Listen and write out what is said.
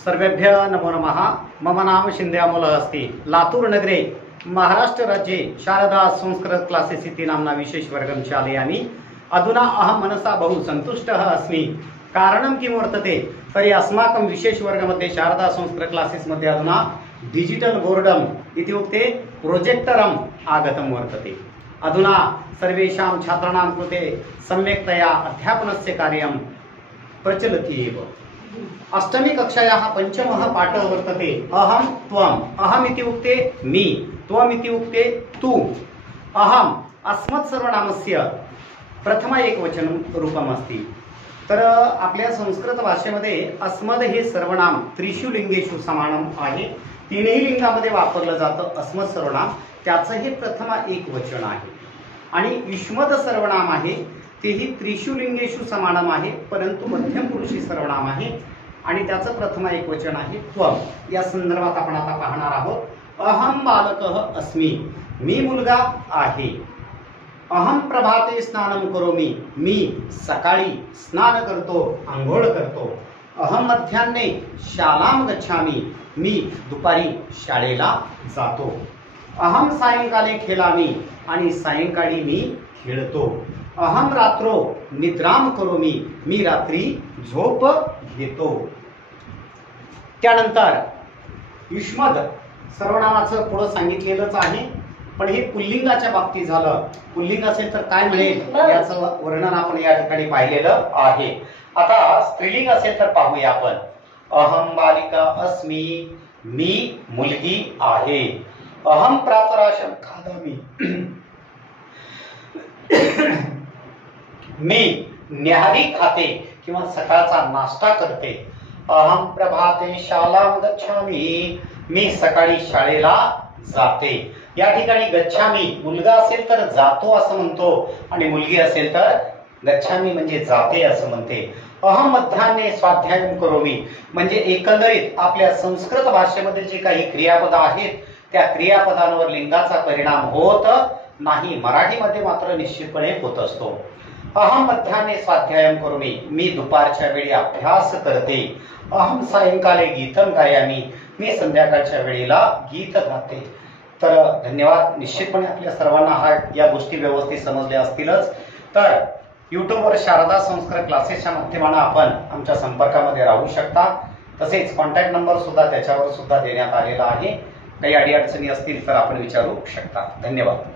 सर्वेभ्य नमो नमः। मम नाम शिंदे अमोल अस्ति। लातूर नगरे महाराष्ट्र राज्ये शारदा संस्कृत क्लासेस् इति नाम्ना विशेष वर्गं चालयामि। अधुना अहं मनसा बहु सन्तुष्टः अस्मि। कारणं किं वर्तते तर्हि अस्माकं विशेष वर्गमध्ये शारदा संस्कृत क्लासेस् मध्ये अधुना डिजिटल बोर्डम् इत्युक्ते प्रोजेक्टरम् आगतं वर्तते। अधुना सर्वेषां छात्राणां कृते सम्यक्तया अध्यापनस्य कार्यं प्रचलति एव। अष्टमी कक्षायाः पंचमः पाठः वर्तते अहं त्वम्। अहम् इत्युक्ते मी, त्वम् इत्युक्ते तू। अहम् अस्मत् सर्वनामस्य प्रथम एकवचनं रूपम् अस्ति। तर आपल्या संस्कृत भाषेमध्ये अस्मद हे सर्वनाम त्रिषु लिंगेषु समानम आहे। तीनही लिंगामध्ये वापरलं जातं अस्मत् सर्वनाम, त्याचं हे प्रथम एकवचन आहे। आणि युष्मद सर्वनाम आहे तेही त्रिषु लिंगेषु समानम आहे, परंतु मध्यम पुरुषी सर्वनाम आहे आणि त्याचं प्रथम एकवचन आहे त्वम। या संदर्भात आपण आता पाहणार आहोत। अहम बालकः अस्मि, मी मुलगा आहे। अहम प्रभाते स्नानं करोमि, मी सकाळी स्नान करतो, आंघोळ करतो। अहम मध्याह्ने शालां गच्छामि, मी दुपारी शाळेला जातो। अहम सायंकाले खेळामि, आणि सायंकाळी मी खेळतो। अहम रात्रो निद्राम करोमि, मी रात्री झोप घेतो। त्यानंतर युष्मद सर्वनामाचं पुढे सांगितलेलंच आहे, पण हे पुल्लिंगाच्या बाबतीत झालं। पुल्लिंग असेल तर काय मिळेल याचं वर्णन आपण या ठिकाणी पाहिलेलं आहे। आता स्त्रीलिंग असेल तर पाहूया आपण। अहम बालिका अस्मि, मी मुलगी आहे। अहम प्रातराशं खादामि, मी न्याहारी खाते किंवा सकाळचा नाश्ता करते। अहम प्रभाते शालां गच्छामि, मी सकाळी शाळेला जाते। या ठिकाणी गच्छामि मुलगा असेल तर जातो असं म्हणतो, आणि मुलगी असेल तर गच्छामि म्हणजे जाते असं म्हणते। अहम मध्याह्ने स्वाध्यायं करोमि, म्हणजे एकंदरीत आपल्या संस्कृत भाषेमध्ये जे काही क्रियापद आहेत त्या क्रियापदांवर लिंगाचा परिणाम होत नाही, मराठीमध्ये मात्र निश्चितपणे होत असतो। अहम मध्याह्ने स्वाध्यायं करोमि, मी दुपारच्या वेळी अभ्यास करते। अहम सायंकाले गीतं गायामि, मी संध्याकाळच्या वेळेला गीत गाते। तर धन्यवाद। निश्चितपणे आपल्या सर्वांना या गोष्टी व्यवस्थित समजल्या असतीलच। तर यूट्यूबवर शारदा संस्कृत क्लासेसच्या माध्यमाने आपण आमच्या संपर्कामध्ये राहू शकता। तसेच कॉन्टॅक्ट नंबर सुद्धा त्याच्यावर सुद्धा देण्यात आलेला आहे। काही अडीअडचणी असतील तर आपण विचारू शकता। धन्यवाद।